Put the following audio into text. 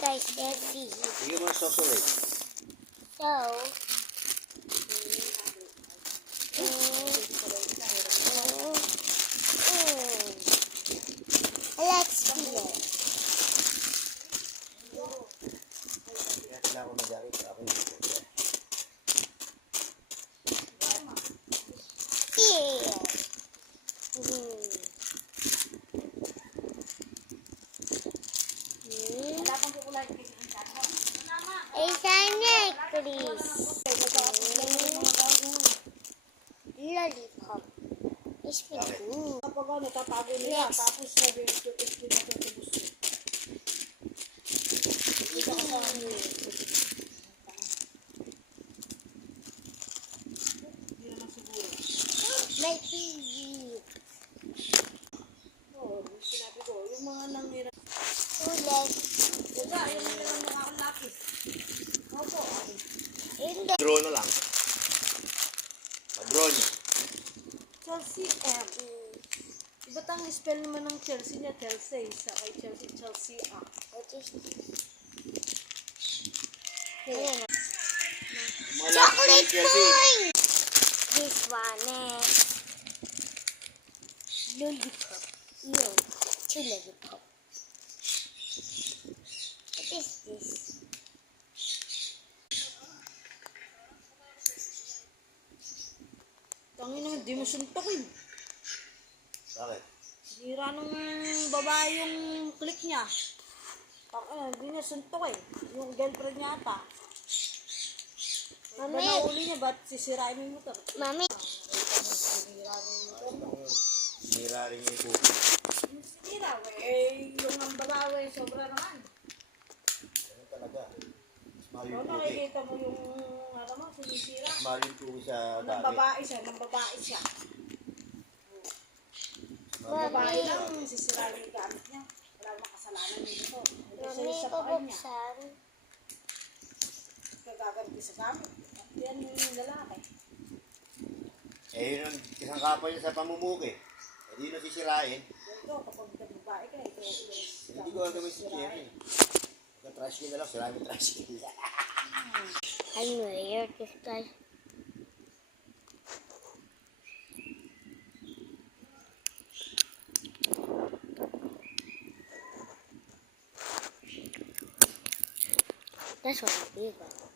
guys, let's see. Bigyan mo ng sauce ulit. So, let's feel it. Kaya sila ako nag-arit. Ako yung Yeah. Isang Chris. Lollipop. It's pretty good. Kapag natatago nila, tapos sabi ito pinatutubos ko. Ito ka sa ano eh. Hindi naman siguro. My TV. Oo, sinabi ko, yung mga nangira. Ulit. Diba, yung nangira nakakalapis. Opo. Hindi. Draw na lang. Mag-draw niya. Chelsea M. Iba tang spell naman ng Chelsea niya, Chelsea. Sa kay Chelsea, Chelsea A. What is this? Ayan. Chocolate coin! This one is lollipop. Yun. Two lollipop. What is this? Tangin na, hindi mo suntokin. Bakit? Sira nung babae yung click niya. Hindi niya suntokin. Yung girlfriend niya ata. Mami. Ba uli niya, ba't sisirain mo yung motor? Mami. Sinira rin yung cookie. Sira, eh, yung ang babae, sobra naman. Ano talaga? Mahal Kung yung cookie. nakikita mo yung, alam mo, sinisira. Mahal yung cookie sa Nang dami. babae siya, nang babae siya. Nang Mami. babae lang, sisirain yung gamit niya. Wala namang kasalanan nito. Hindi siya Mami, sa paan niya. pabuksan. Kagaganti sa gamit. Yan yung lalaki. Eh, yun ang isang kapal niya sa pamumuki. Eh, di na sisirain. Ito, kapag babae ka, ito Hindi ko gagawin si Jerry. Pagka-trash kill na lang, sirain mo trash kill. I'm weird this guy. That's what I feel like.